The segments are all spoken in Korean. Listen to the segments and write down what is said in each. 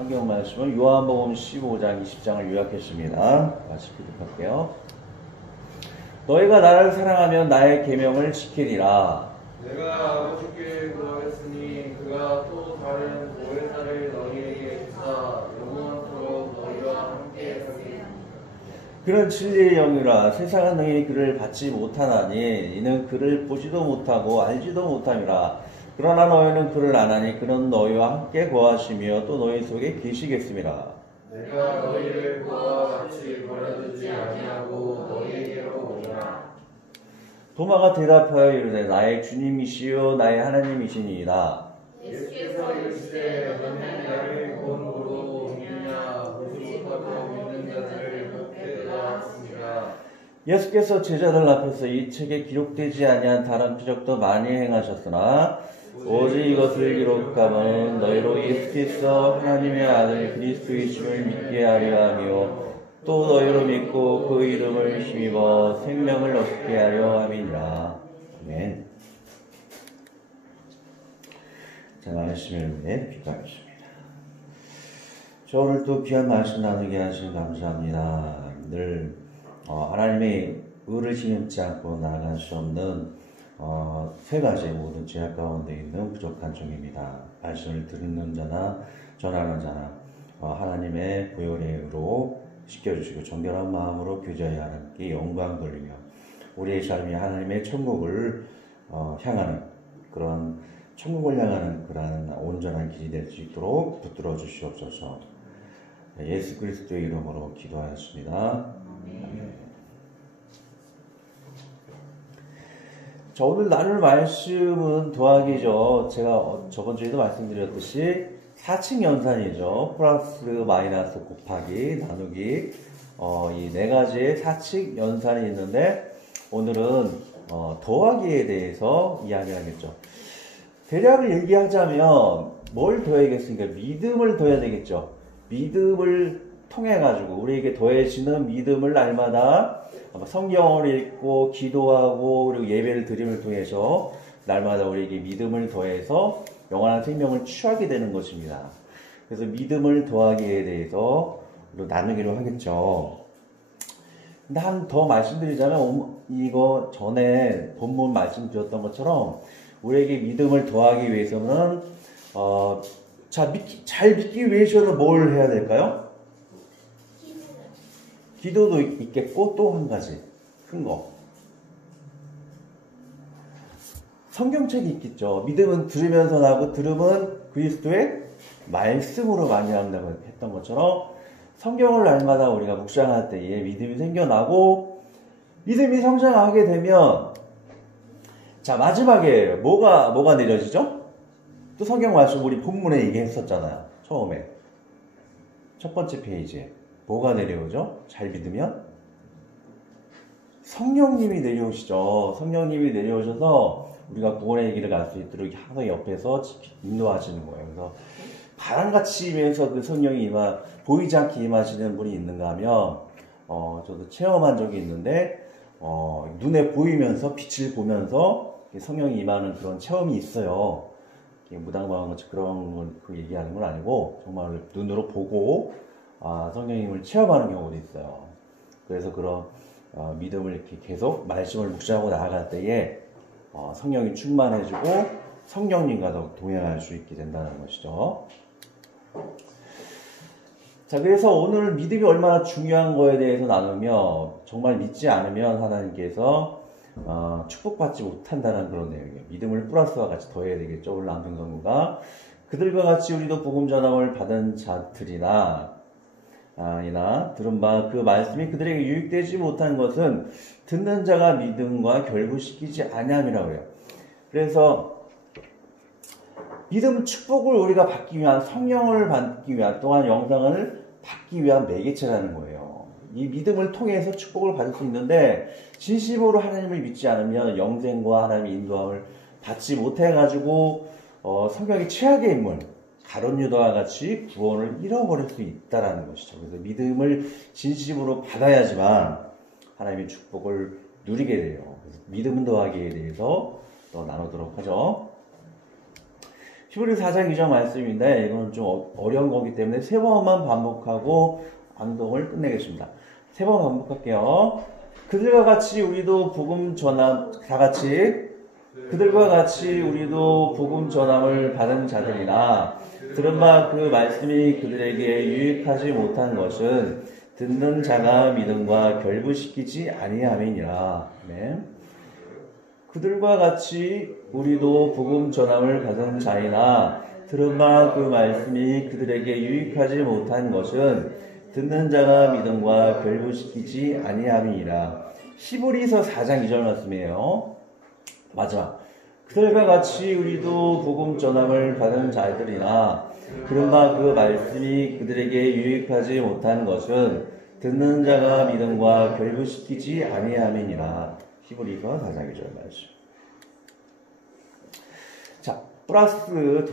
성경 말씀은 요한복음 15장 20장을 요약했습니다. 같이 교독할게요. 너희가 나를 사랑하면 나의 계명을 지키리라. 내가 아버지께 구하였으니 그가 또 다른 보혜사를 너희에게 주사 영원토록 너희와 함께 하리라. 그는 진리의 영이라. 세상은 너희 그를 받지 못하나니 이는 그를 보지도 못하고 알지도 못함이라. 그러나 너희는 그를 아나니 그는 너희와 함께 거하시며 또 너희 속에 계시겠습니다. 내가 너희를 그와 같이 버려두지 아니하고 너희에게로 오리라. 도마가 대답하여 이르되 나의 주님이시요 나의 하나님이시니이다. 예수께서 이르시되 너는 나를 본으로 믿느냐 보지 못하고 믿는 자들을 복되도다 하시니라. 예수께서 제자들 앞에서 이 책에 기록되지 아니한 다른 표적도 많이 행하셨으나 오직 이것을 기록함은 너희로 예수께서 하나님의 아들 그리스도이심을 믿게 하려 하며 또 너희로 믿고 그 이름을 힘입어 생명을 얻게 하려 함이니라. 아멘. 자, 말씀을 위해 기도하겠습니다. 저 오늘 또 귀한 말씀 나누게 하시니 감사합니다. 늘 하나님의 의를 신임지 않고 나아갈 수 없는 세 가지의 모든 죄악 가운데 있는 부족한 종입니다. 말씀을 듣는 자나 전하는 자나 하나님의 보혈의 의로 씻겨주시고 정결한 마음으로 교제하여 하나님께 영광 돌리며 우리의 삶이 하나님의 천국을 향하는 그런 천국을 향하는 그러한 온전한 길이 될 수 있도록 붙들어 주시옵소서. 예수 그리스도의 이름으로 기도하였습니다. 아멘. 자, 오늘 나눌 말씀은 더하기죠. 제가 저번 주에도 말씀드렸듯이 4층 연산이죠. 플러스 마이너스 곱하기 나누기 이 네 가지의 4층 연산이 있는데 오늘은 더하기에 대해서 이야기하겠죠. 대략을 얘기하자면 뭘 더해야겠습니까? 믿음을 더해야 되겠죠. 믿음을 통해 가지고 우리에게 더해지는 믿음을 날마다 성경을 읽고 기도하고 그리고 예배를 드림을 통해서 날마다 우리에게 믿음을 더해서 영원한 생명을 취하게 되는 것입니다. 그래서 믿음을 더하기에 대해서 나누기로 하겠죠. 근데 한 더 말씀드리자면 이거 전에 본문 말씀드렸던 것처럼 우리에게 믿음을 더하기 위해서는 잘 믿기 위해서는 뭘 해야 될까요? 기도도 있겠고 또 한 가지 큰 거 성경책이 있겠죠. 믿음은 들으면서 나고 들음은 그리스도의 말씀으로 많이 한다고 했던 것처럼 성경을 날마다 우리가 묵상할 때에 믿음이 생겨나고 믿음이 성장하게 되면 자 마지막에 뭐가 내려지죠? 또 성경 말씀 우리 본문에 얘기했었잖아요. 처음에 첫 번째 페이지에 뭐가 내려오죠? 잘 믿으면 성령님이 내려오시죠. 성령님이 내려오셔서 우리가 구원의 길을 갈 수 있도록 항상 옆에서 인도하시는 거예요. 그래서 바람같이 임해서 그 성령이 보이지 않게 임하시는 분이 있는가 하면 저도 체험한 적이 있는데 눈에 보이면서 빛을 보면서 성령이 임하는 그런 체험이 있어요. 무당방은 그런 걸 얘기하는 건 아니고 정말 눈으로 보고 성령님을 체험하는 경우도 있어요. 그래서 그런 믿음을 이렇게 계속 말씀을 묵상하고 나아갈 때에 성령이 충만해지고 성령님과 더 동행할 수 있게 된다는 것이죠. 자, 그래서 오늘 믿음이 얼마나 중요한 거에 대해서 나누며 정말 믿지 않으면 하나님께서 축복받지 못한다는 그런 내용이에요. 믿음을 플러스와 같이 더해야 되겠죠. 오늘 남성성구가 그들과 같이 우리도 복음 전함을 받은 자들이나 들은 바 그 말씀이 그들에게 유익되지 못한 것은 듣는 자가 믿음과 결부시키지 아니함이라고 해요. 그래서 믿음은 축복을 우리가 받기 위한 성령을 받기 위한 또한 영상을 받기 위한 매개체라는 거예요. 이 믿음을 통해서 축복을 받을 수 있는데 진심으로 하나님을 믿지 않으면 영생과 하나님의 인도함을 받지 못해가지고 성경의 최악의 인물 가룟 유다와 같이 구원을 잃어버릴 수 있다는 것이죠. 그래서 믿음을 진심으로 받아야지만 하나님의 축복을 누리게 돼요. 그래서 믿음 더하기에 대해서 또 나누도록 하죠. 히브리서 4장 2절 말씀인데 이건 좀 어려운 거기 때문에 세 번만 반복하고 암송을 끝내겠습니다. 세 번 반복할게요. 그들과 같이 우리도 복음 전함, 다 같이 그들과 같이 우리도 복음 전함을 받은 자들이나 들은 바 그 말씀이 그들에게 유익하지 못한 것은 듣는 자가 믿음과 결부시키지 아니함이니라. 네. 그들과 같이 우리도 복음 전함을 받은 자이나 들은 바 그 말씀이 그들에게 유익하지 못한 것은 듣는 자가 믿음과 결부시키지 아니함이니라. 히브리서 4장 2절 말씀이에요. 마지막. 그들과 같이 우리도 복음 전함을 받은 자들이나 들은 바 그 말씀이 그들에게 유익하지 못한 것은 듣는 자가 믿음과 결부시키지 아니함이니라. 히브리서 4장 2절 말씀. 자, 플러스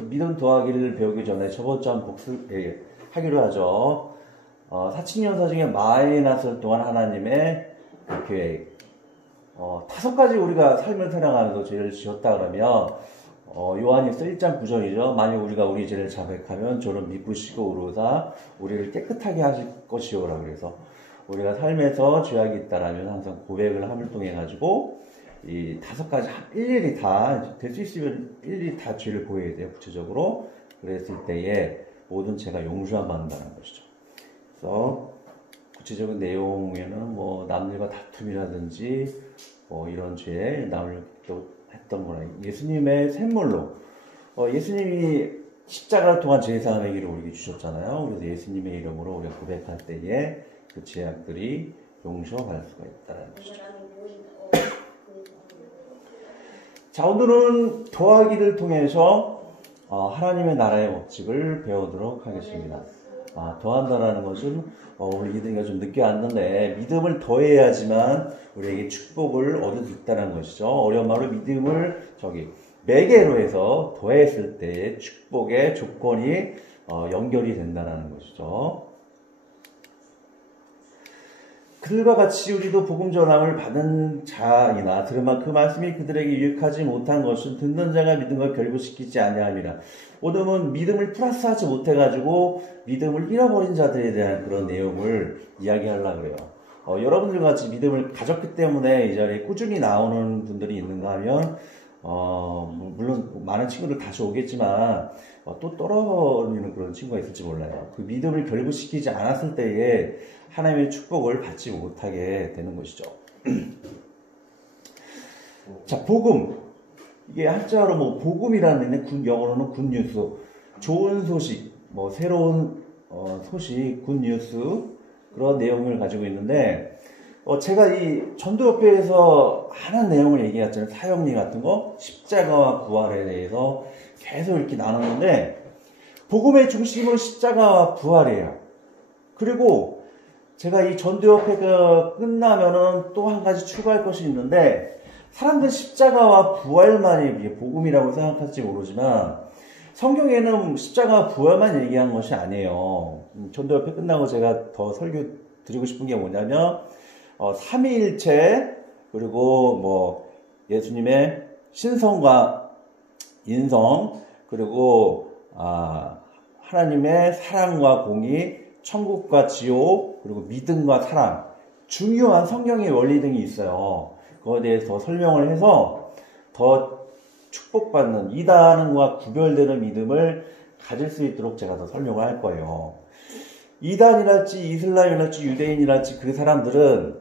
믿음 더하기를 배우기 전에 저번 주 한번 하기로 하죠. 사칙연서 중에 마이너스 동안 하나님의 계획. 5가지 우리가 삶을 살아가면서 죄를 지었다 그러면 요한일서 1장 9절이죠. 만약 우리가 우리 죄를 자백하면 저를 미쁘시고 의로사 우리를 깨끗하게 하실 것이오라. 그래서 우리가 삶에서 죄악이 있다라면 항상 고백을 함을 통해 가지고 이 5가지 일일이 다 될 수 있으면 일일이 다 죄를 보여야 돼요. 구체적으로. 그랬을 때에 모든 죄가 용서함 받는다는 것이죠. 그래서 구체적인 내용에는 뭐 남들과 다툼이라든지 뭐 이런 죄, 남을 또 했던 거나 예수님의 샘물로 예수님이 십자가를 통한 죄사함의 길을 우리에게 주셨잖아요. 그래서 예수님의 이름으로 우리가 고백할 때에 그 죄악들이 용서받을 수가 있다는 것이죠. 자, 오늘은 더하기를 통해서 하나님의 나라의 법칙을 배우도록 하겠습니다. 더한다라는 것은 우리 이들이가 좀 늦게 왔는데 믿음을 더해야지만 우리에게 축복을 얻을 수 있다는 것이죠. 어려운 말로 믿음을 매개로 해서 더했을 때 축복의 조건이 연결이 된다는 것이죠. 그들과 같이 우리도 복음 전함을 받은 자이나 들으면 그 말씀이 그들에게 유익하지 못한 것은 듣는 자가 믿음과 결부시키지 아니함이라. 오늘은 믿음을 플러스하지 못해가지고 믿음을 잃어버린 자들에 대한 그런 내용을 이야기하려고 해요. 여러분들 같이 믿음을 가졌기 때문에 이 자리에 꾸준히 나오는 분들이 있는가 하면 물론 많은 친구들 다시 오겠지만 또 떨어지는 그런 친구가 있을지 몰라요. 그 믿음을 결부시키지 않았을 때에 하나님의 축복을 받지 못하게 되는 것이죠. 자, 복음. 이게 한자로 뭐 복음이라는 영어로는 굿뉴스, 좋은 소식, 뭐 새로운 소식, 굿뉴스 그런 내용을 가지고 있는데 제가 이 전도협회에서 하는 내용을 얘기했잖아요. 사형리 같은 거, 십자가와 부활에 대해서 계속 이렇게 나눴는데 복음의 중심은 십자가와 부활이에요. 그리고 제가 이 전도협회가 끝나면은 또 한 가지 추가할 것이 있는데 사람들은 십자가와 부활만이 복음이라고 생각할지 모르지만 성경에는 십자가와 부활만 얘기한 것이 아니에요. 전도협회 끝나고 제가 더 설교 드리고 싶은 게 뭐냐면 삼위일체 그리고 뭐 예수님의 신성과 인성 그리고 하나님의 사랑과 공의 천국과 지옥 그리고 믿음과 사랑 중요한 성경의 원리 등이 있어요. 그거에 대해서 더 설명을 해서 더 축복받는 이단과 구별되는 믿음을 가질 수 있도록 제가 더 설명을 할 거예요. 이단이랄지 이슬람이랄지 유대인이랄지 그 사람들은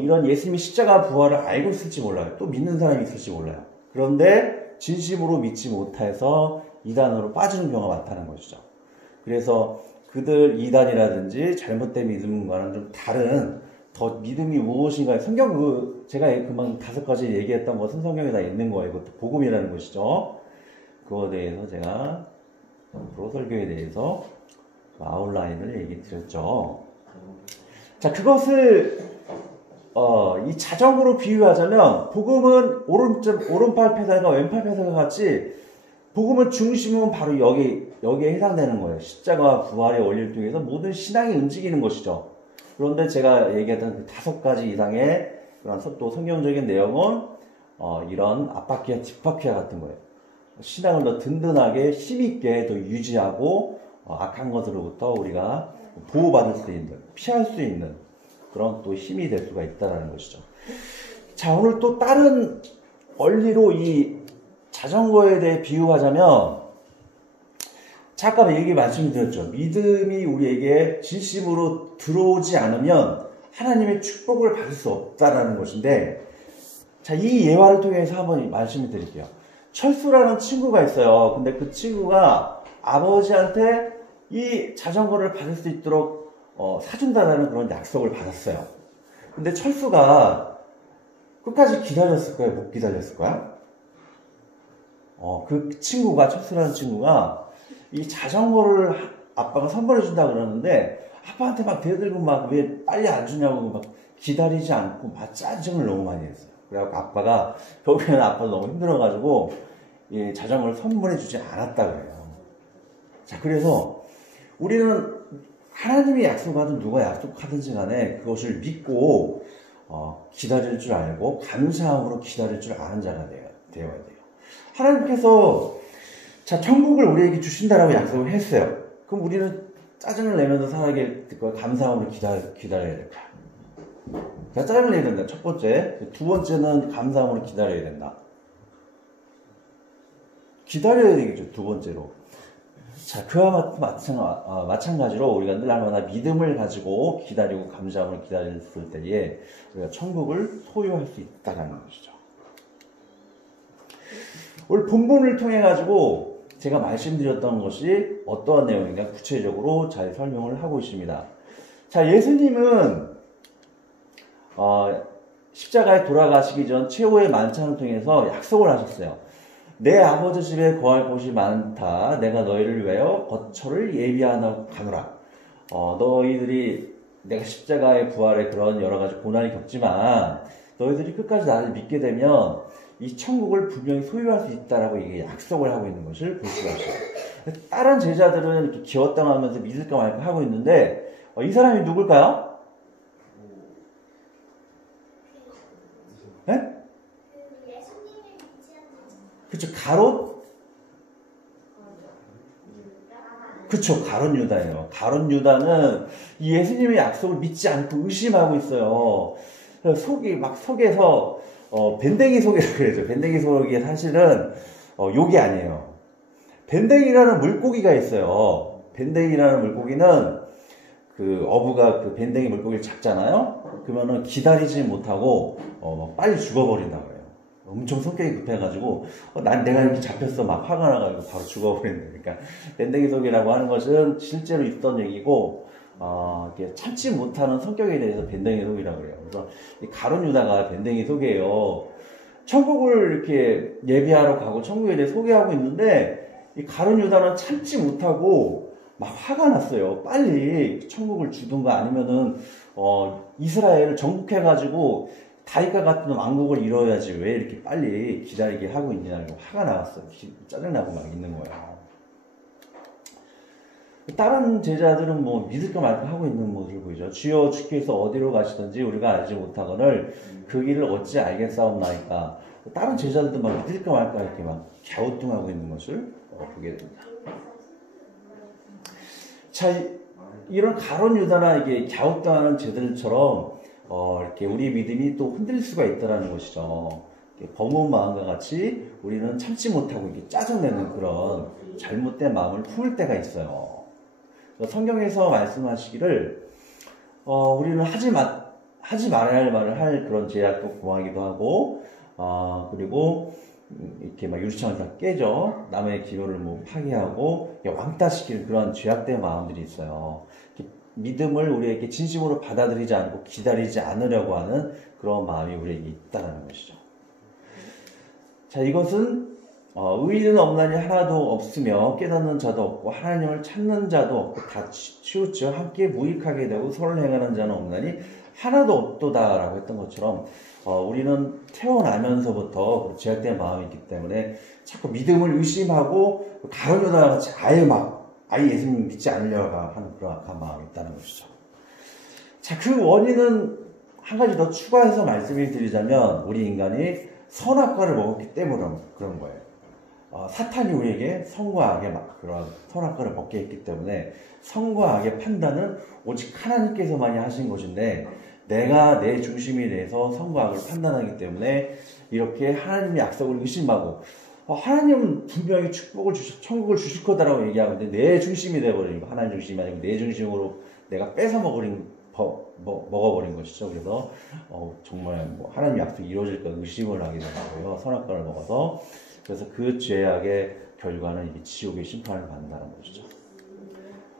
이런 예수님이 십자가 부활을 알고 있을지 몰라요. 또 믿는 사람이 있을지 몰라요. 그런데 진심으로 믿지 못해서 이단으로 빠지는 경우가 많다는 것이죠. 그래서 그들 이단이라든지 잘못된 믿음과는 좀 다른 더 믿음이 무엇인가 성경 제가 그만 5가지 얘기했던 것은 성경에 다 있는 거예요. 그것도 복음이라는 것이죠. 그거에 대해서 제가 앞으로 설교에 대해서 아웃라인을 얘기 드렸죠. 자, 그것을 이 자전거로 비유하자면 복음은 오른팔 페달과 왼팔 페달 같이 복음은 중심은 바로 여기에 해당되는 거예요. 십자가와 부활의 원리를 통해서 모든 신앙이 움직이는 것이죠. 그런데 제가 얘기했던 그 5가지 이상의 그런 또 성경적인 내용은 이런 앞바퀴와 뒷바퀴와 같은 거예요. 신앙을 더 든든하게 힘있게 더 유지하고 악한 것으로부터 우리가 보호받을 수 있는, 피할 수 있는 그런 또 힘이 될 수가 있다는 것이죠. 자, 오늘 또 다른 원리로 이 자전거에 대해 비유하자면, 아까 얘기 말씀드렸죠. 믿음이 우리에게 진심으로 들어오지 않으면 하나님의 축복을 받을 수 없다라는 것인데, 자, 이 예화를 통해서 한번 말씀을 드릴게요. 철수라는 친구가 있어요. 근데 그 친구가 아버지한테 이 자전거를 받을 수 있도록 사준다는 그런 약속을 받았어요. 근데 철수가 끝까지 기다렸을 거예요? 못 기다렸을 거야? 그 친구가, 철수라는 친구가 이 자전거를 아빠가 선물해 준다 그러는데 아빠한테 막 대들고 막 왜 빨리 안 주냐고 막 기다리지 않고 막 짜증을 너무 많이 했어요. 그래갖고 아빠가 결국에는 아빠가 너무 힘들어가지고 이 자전거를 선물해 주지 않았다 그래요. 자, 그래서 우리는 하나님이 약속하든 누가 약속하든지 간에 그것을 믿고 기다릴 줄 알고 감사함으로 기다릴 줄 아는 자가 되어야 돼요. 하나님께서 자, 천국을 우리에게 주신다라고 약속을 했어요. 그럼 우리는 짜증을 내면서 살아게 감사함으로 기다려야 될 거야. 자, 짜증을 내야 된다. 첫 번째. 두 번째는 감사함으로 기다려야 된다. 기다려야 되겠죠. 두 번째로. 자, 그와 마찬가지로 우리가 늘 얼마나 믿음을 가지고 기다리고 감사함으로 기다렸을 때에 우리가 천국을 소유할 수 있다는 것이죠. 오늘 본문을 통해 가지고 제가 말씀드렸던 것이 어떠한 내용인가 구체적으로 잘 설명을 하고 있습니다. 자, 예수님은 십자가에 돌아가시기 전 최후의 만찬을 통해서 약속을 하셨어요. 내 아버지 집에 거할 곳이 많다. 내가 너희를 위하여 거처를 예비하러 가노라. 너희들이 내가 십자가의 부활에 그런 여러 가지 고난을 겪지만 너희들이 끝까지 나를 믿게 되면 이 천국을 분명히 소유할 수 있다라고 이게 약속을 하고 있는 것을 볼 수가 있어요. 다른 제자들은 이렇게 기어땅하면서 믿을까 말까 하고 있는데 이 사람이 누굴까요? 네? 그쵸, 가롯? 그쵸, 가롯 유다예요. 가롯 유다는 이 예수님의 약속을 믿지 않고 의심하고 있어요. 속에서 밴댕이 속이라고 그러죠. 밴댕이 속이 사실은 욕이 아니에요. 밴댕이라는 물고기가 있어요. 밴댕이라는 물고기는 그 어부가 그 밴댕이 물고기를 잡잖아요. 그러면은 기다리지 못하고 빨리 죽어버린다고 그래요. 엄청 성격이 급해가지고 내가 이렇게 잡혔어 막 화가 나가지고 바로 죽어버린다. 그러니까 밴댕이 속이라고 하는 것은 실제로 있던 얘기고 이렇게 참지 못하는 성격에 대해서 밴댕이 속이라고 그래요. 그래서 이 가룟 유다가 밴댕이 속이에요. 천국을 이렇게 예비하러 가고 천국에 대해 소개하고 있는데 이 가룟 유다는 참지 못하고 막 화가 났어요. 빨리 천국을 주든가 아니면은 이스라엘을 정복해가지고 다윗과 같은 왕국을 이뤄야지 왜 이렇게 빨리 기다리게 하고 있냐고 화가 나왔어요. 짜증나고 막 있는 거예요. 다른 제자들은 뭐 믿을까 말까 하고 있는 모습을 보이죠. 주여 주께서 어디로 가시든지 우리가 알지 못하거늘 그 길을 어찌 알겠사옵나이까. 다른 제자들도 막 믿을까 말까 이렇게 막 갸우뚱하고 있는 것을 보게 됩니다. 자, 이런 가룟 유다나 이게 갸우뚱하는 제자들처럼 이렇게 우리 믿음이 또 흔들릴 수가 있다는 것이죠. 범은 마음과 같이 우리는 참지 못하고 이렇게 짜증내는 그런 잘못된 마음을 품을 때가 있어요. 성경에서 말씀하시기를 우리는 하지 말아야 할 말을 할 그런 제약도 고하기도 하고 그리고 이렇게 막 유리창을 다 깨져 남의 기묘를 뭐 파괴하고 왕따시키는 그런 죄악된 마음들이 있어요. 믿음을 우리에게 진심으로 받아들이지 않고 기다리지 않으려고 하는 그런 마음이 우리에게 있다는 것이죠. 자, 이것은 의인은 없나니 하나도 없으며 깨닫는 자도 없고 하나님을 찾는 자도 없고 다 치우쳐 함께 무익하게 되고 선을 행하는 자는 없나니 하나도 없도다라고 했던 것처럼 우리는 태어나면서부터 제약된 마음이 있기 때문에 자꾸 믿음을 의심하고 가룟유다와 같이 아예 예수님 믿지 않으려고 하는 그런 악한 마음이 있다는 것이죠. 자, 그 원인은 한 가지 더 추가해서 말씀을 드리자면 우리 인간이 선악과를 먹었기 때문에 그런 거예요. 사탄이 우리에게 선과 악의 그런 선악과를 먹게 했기 때문에 선과 악의 판단은 오직 하나님께서만이 하신 것인데 내가 내 중심이 돼서 선과 악을 판단하기 때문에 이렇게 하나님의 약속을 의심하고 하나님은 분명히 축복을 천국을 주실 거다라고 얘기하는데 내 중심이 돼버리고 하나님 중심이 아니고 내 중심으로 내가 뺏어 먹어버린 것이죠. 그래서 정말 하나님 약속이 이루어질까 의심을 하게 되고요. 선악과를 먹어서. 그래서 그 죄악의 결과는 이게 지옥의 심판을 받는다는 것이죠.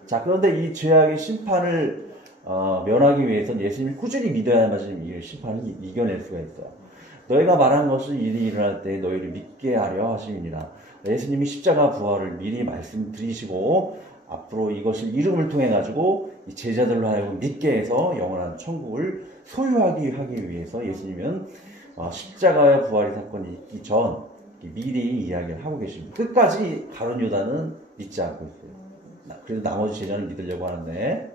자, 그런데 이 죄악의 심판을 면하기 위해서는 예수님을 꾸준히 믿어야만 이 심판을 이겨낼 수가 있어요. 너희가 말한 것은 일이 일어날 때 너희를 믿게 하려 하심이니라. 예수님이 십자가 부활을 미리 말씀드리시고 앞으로 이것을 이름을 통해 가지고 이 제자들로 하여금 믿게 해서 영원한 천국을 소유하기 하기 위해서 예수님은 십자가의 부활의 사건이 있기 전 미리 이야기를 하고 계십니다. 끝까지 가룟 유다는 믿지 않고 있어요. 그래도 나머지 제자는 믿으려고 하는데,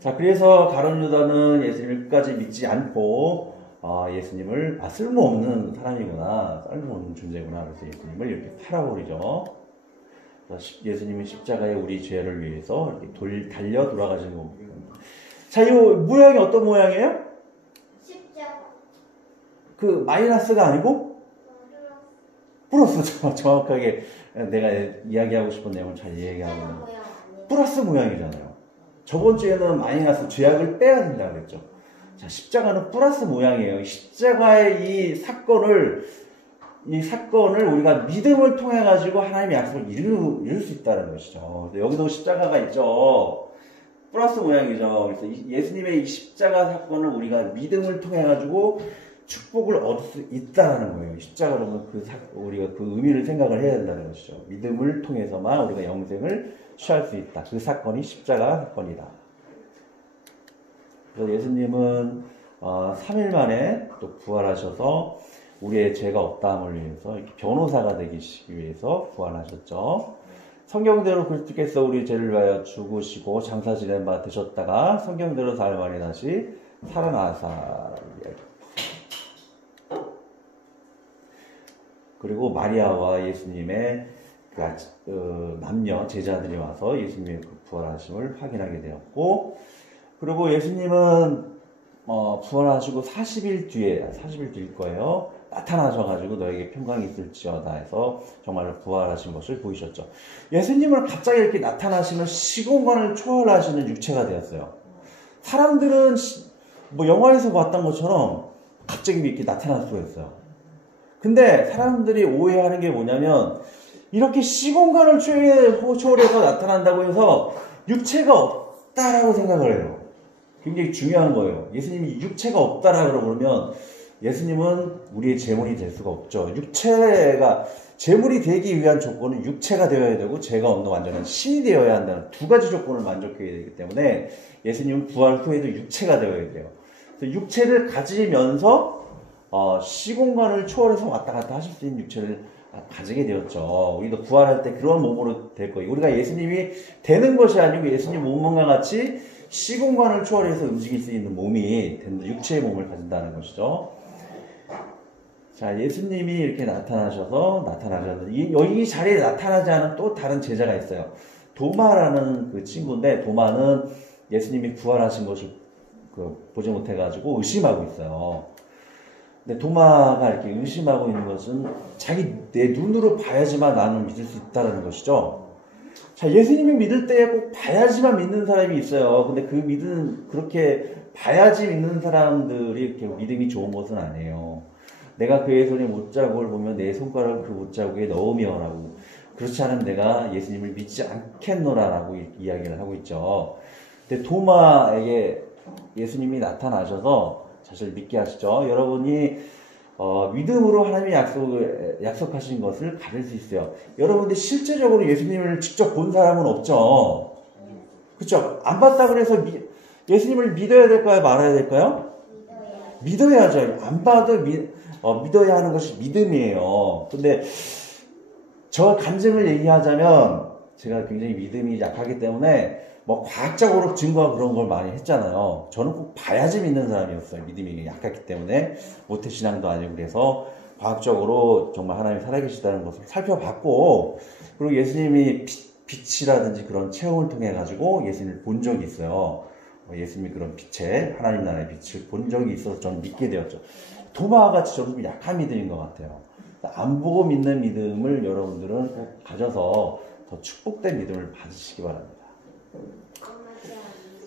자, 그래서 가룟 유다는 예수님을 끝까지 믿지 않고 예수님을 쓸모없는 사람이구나, 쓸모없는 존재구나, 그래서 예수님을 이렇게 팔아버리죠. 예수님은 십자가에 우리 죄를 위해서 이렇게 달려 돌아가시는 겁니다. 자, 이 모양이 어떤 모양이에요? 십자가. 그 마이너스가 아니고 플러스. 정확하게 내가 이야기하고 싶은 내용을 잘 이야기하고 있는 플러스 모양이잖아요. 저번 주에는 마이너스 죄악을 빼야 된다고 그랬죠. 자, 십자가는 플러스 모양이에요. 십자가의 이 사건을 우리가 믿음을 통해 가지고 하나님의 약속을 이룰 수 있다는 것이죠. 여기도 십자가가 있죠. 플러스 모양이죠. 그래서 예수님의 이 십자가 사건을 우리가 믿음을 통해 가지고 축복을 얻을 수 있다는 거예요. 십자가로 보면 우리가 그 의미를 생각을 해야 된다는 것이죠. 믿음을 통해서만 우리가 영생을 취할 수 있다. 그 사건이 십자가 사건이다. 그래서 예수님은 3일 만에 또 부활하셔서 우리의 죄가 없다함을 위해서 이렇게 변호사가 되기 위해서 부활하셨죠. 성경대로 그리스도께서 우리 죄를 위하여 죽으시고 장사 지낸 바 되셨다가 성경대로 사흘 만에 다시 살아나사. 그리고 마리아와 예수님의 남녀 제자들이 와서 예수님의 그 부활하심을 확인하게 되었고, 그리고 예수님은 부활하시고 40일 뒤일 거예요. 나타나셔가지고 너에게 평강이 있을지어다 해서 정말로 부활하신 것을 보이셨죠. 예수님은 갑자기 이렇게 나타나시면 시공간을 초월하시는 육체가 되었어요. 사람들은 영화에서 봤던 것처럼 갑자기 이렇게 나타날 수가 있어요. 근데 사람들이 오해하는 게 뭐냐면 이렇게 시공간을 초월해서 나타난다고 해서 육체가 없다라고 생각을 해요. 굉장히 중요한 거예요. 예수님이 육체가 없다라고 그러면 예수님은 우리의 제물이 될 수가 없죠. 육체가 제물이 되기 위한 조건은 육체가 되어야 되고 죄가 없는 완전한 신이 되어야 한다는 두 가지 조건을 만족해야 되기 때문에 예수님은 부활 후에도 육체가 되어야 돼요. 그래서 육체를 가지면서 시공간을 초월해서 왔다 갔다 하실 수 있는 육체를 가지게 되었죠. 우리도 부활할 때 그런 몸으로 될 거예요. 우리가 예수님이 되는 것이 아니고 예수님 몸과 같이 시공간을 초월해서 움직일 수 있는 몸이 된다, 육체의 몸을 가진다는 것이죠. 자, 예수님이 이렇게 나타나셨는데 이 자리에 나타나지 않은 또 다른 제자가 있어요. 도마라는 그 친구인데 도마는 예수님이 부활하신 것을 보지 못해가지고 의심하고 있어요. 근데 도마가 이렇게 의심하고 있는 것은 내 눈으로 봐야지만 나는 믿을 수 있다는 것이죠. 자, 예수님이 믿을 때 꼭 봐야지만 믿는 사람이 있어요. 근데 그렇게 봐야지 믿는 사람들이 이렇게 믿음이 좋은 것은 아니에요. 내가 그의 손에 못자국을 보면 내 손가락을 그 못자국에 넣으며라고. 그렇지 않으면 내가 예수님을 믿지 않겠노라라고 이야기를 하고 있죠. 근데 도마에게 예수님이 나타나셔서 사실 믿게 하시죠. 여러분이 믿음으로 하나님의 약속하신 것을 가질 수 있어요. 여러분들 실제적으로 예수님을 직접 본 사람은 없죠. 그렇죠? 안 봤다 그래서 예수님을 믿어야 될까요? 말아야 될까요? 믿어야죠. 안 봐도 믿어야 하는 것이 믿음이에요. 근데 저 간증을 얘기하자면 제가 굉장히 믿음이 약하기 때문에 과학적으로 증거와 그런 걸 많이 했잖아요. 저는 꼭 봐야지 믿는 사람이었어요. 믿음이 약했기 때문에 모태신앙도 아니고 그래서 과학적으로 정말 하나님이 살아계시다는 것을 살펴봤고, 그리고 예수님이 빛이라든지 그런 체험을 통해 가지고 예수님을 본 적이 있어요. 예수님이 그런 빛에 하나님 나라의 빛을 본 적이 있어서 저는 믿게 되었죠. 도마와 같이 저는 좀 약한 믿음인 것 같아요. 안 보고 믿는 믿음을 여러분들은 꼭 가져서 더 축복된 믿음을 받으시기 바랍니다.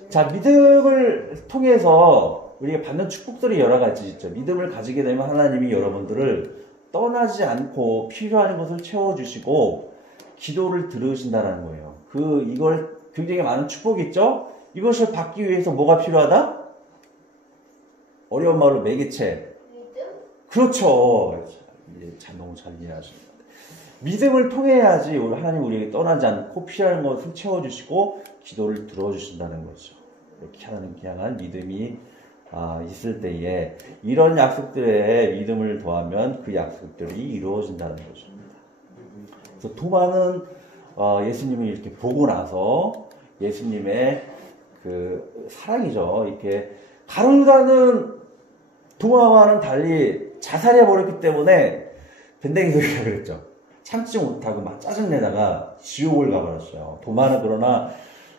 자, 믿음을 통해서 우리가 받는 축복들이 여러 가지 있죠. 믿음을 가지게 되면 하나님이 여러분들을 떠나지 않고 필요한 것을 채워주시고 기도를 들으신다는 거예요. 이걸 굉장히 많은 축복이 있죠. 이것을 받기 위해서 뭐가 필요하다? 어려운 말로 매개체. 믿음? 그렇죠. 너무 잘 이해하십니다. 믿음을 통해야지 하나님 우리에게 떠나지 않고 필요한 것을 채워주시고 기도를 들어주신다는 거죠. 이렇게 하나님께 향한 믿음이 있을 때에 이런 약속들에 믿음을 더하면 그 약속들이 이루어진다는 것입니다. 그래서 도마는 예수님을 이렇게 보고 나서 예수님의 그 사랑이죠. 이렇게 가룟유다는 도마와는 달리 자살해버렸기 때문에 밴댕이 소리라 그랬죠. 참지 못하고 막 짜증내다가 지옥을 가버렸어요. 도마는 그러나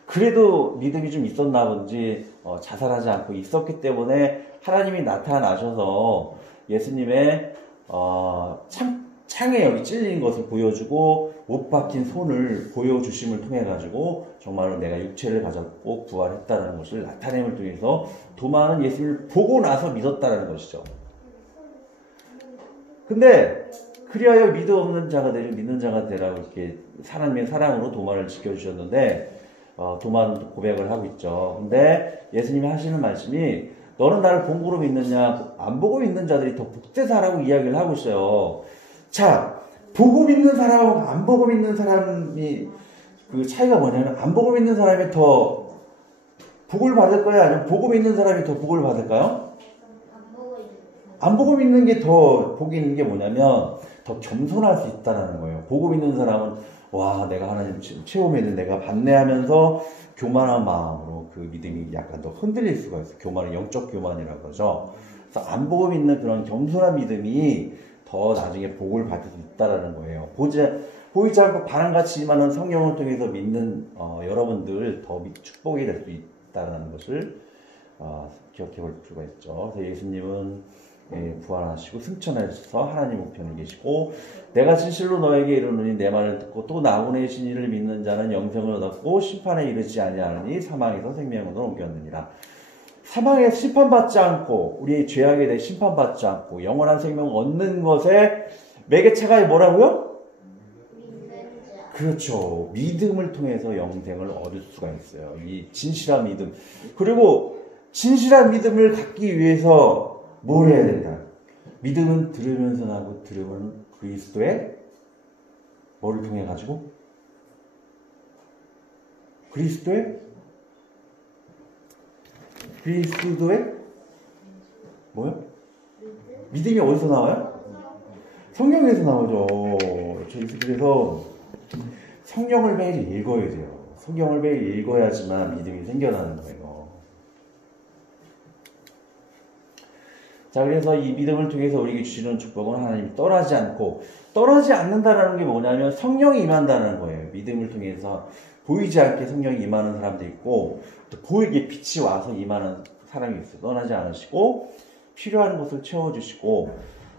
그래도 믿음이 좀 있었나 본지 자살하지 않고 있었기 때문에 하나님이 나타나셔서 예수님의 창에 여기 찔린 것을 보여주고 못 박힌 손을 보여주심을 통해 가지고 정말로 내가 육체를 가졌고 부활했다는 것을 나타냄을 통해서 도마는 예수님을 보고 나서 믿었다는 것이죠. 근데 그리하여 믿음 없는 자가 되려 믿는 자가 되라고 이렇게 하나님의 사랑으로 도마를 지켜주셨는데 도마는 고백을 하고 있죠. 근데 예수님이 하시는 말씀이 너는 나를 본고로 믿느냐 안 보고 믿는 자들이 더 복되다라고 이야기를 하고 있어요. 자, 보고 믿는 사람하고 안 보고 믿는 사람이 그 차이가 뭐냐면 안 보고 믿는 사람이 더 복을 받을 거야? 아니면 보고 믿는 사람이 더 복을 받을까요? 안 보고 믿는 게 더 복이 있는 게 뭐냐면 더 겸손할 수 있다는 거예요. 보고 믿는 사람은 와 내가 하나님 체험에는 내가 받네하면서 교만한 마음으로 그 믿음이 약간 더 흔들릴 수가 있어요. 교만은 영적 교만이라고 그러죠. 그래서 안 보고 믿는 그런 겸손한 믿음이 더 나중에 복을 받을 수 있다는 거예요. 보이지 않고 바람같이만은 성령을 통해서 믿는 여러분들 더 축복이 될 수 있다는 것을 기억해 볼 필요가 있죠. 그래서 예수님은 부활하시고 승천하셔서 하나님 우편에 계시고 내가 진실로 너에게 이르노니 내 말을 듣고 또 나 보내신 이를 믿는 자는 영생을 얻었고 심판에 이르지 아니하느니 사망에서 생명으로 옮겼느니라. 사망에서 심판받지 않고 우리의 죄악에 대해 심판받지 않고 영원한 생명을 얻는 것에 매개체가 뭐라고요? 믿는 자. 그렇죠. 믿음을 통해서 영생을 얻을 수가 있어요. 이 진실한 믿음. 그리고 진실한 믿음을 갖기 위해서 뭘 해야 된다? 믿음은 들으면서 나고 들으면 그리스도의 뭐를 통해 가지고? 그리스도의 뭐요? 믿음이 어디서 나와요? 성경에서 나오죠. 그래서 성경을 매일 읽어야 돼요. 성경을 매일 읽어야지만 믿음이 생겨나는 거예요. 자, 그래서 이 믿음을 통해서 우리에게 주시는 축복은 하나님이 떠나지 않는다는 게 뭐냐면 성령이 임한다는 거예요. 믿음을 통해서 보이지 않게 성령이 임하는 사람도 있고 또 보이게 빛이 와서 임하는 사람이 있어요. 떠나지 않으시고 필요한 것을 채워주시고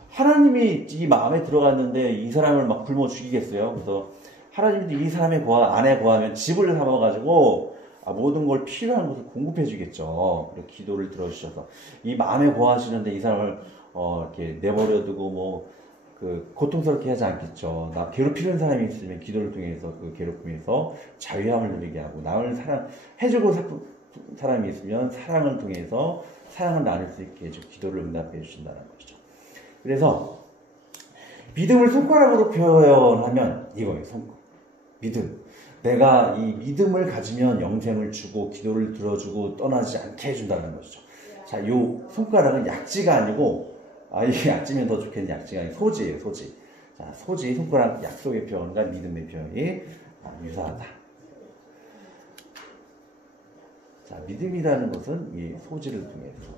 하나님이 이 마음에 들어갔는데 이 사람을 막 굶어 죽이겠어요. 그래서 하나님도 이 사람의 안에 거하면 집을 삼아가지고 모든 걸 필요한 것을 공급해 주겠죠. 기도를 들어주셔서 이 마음에 거하시는데 이 사람을 이렇게 내버려두고 고통스럽게 하지 않겠죠. 나 괴롭히는 사람이 있으면 기도를 통해서 그 괴롭힘에서 자유함을 누리게 하고 나를 사랑해주고 사람이 있으면 사랑을 통해서 사랑을 나눌 수 있게 해주고 기도를 응답해 주신다는 것이죠. 그래서 믿음을 손가락으로 표현하면 이거예요. 믿음. 내가 이 믿음을 가지면 영생을 주고 기도를 들어주고 떠나지 않게 해준다는 것이죠. 자, 요 손가락은 약지가 아니고 이게 약지면 더 좋겠는 약지가 아니고 소지예요. 소지. 자, 소지 손가락 약속의 표현과 믿음의 표현이 유사하다. 자, 믿음이라는 것은 이 소지를 통해서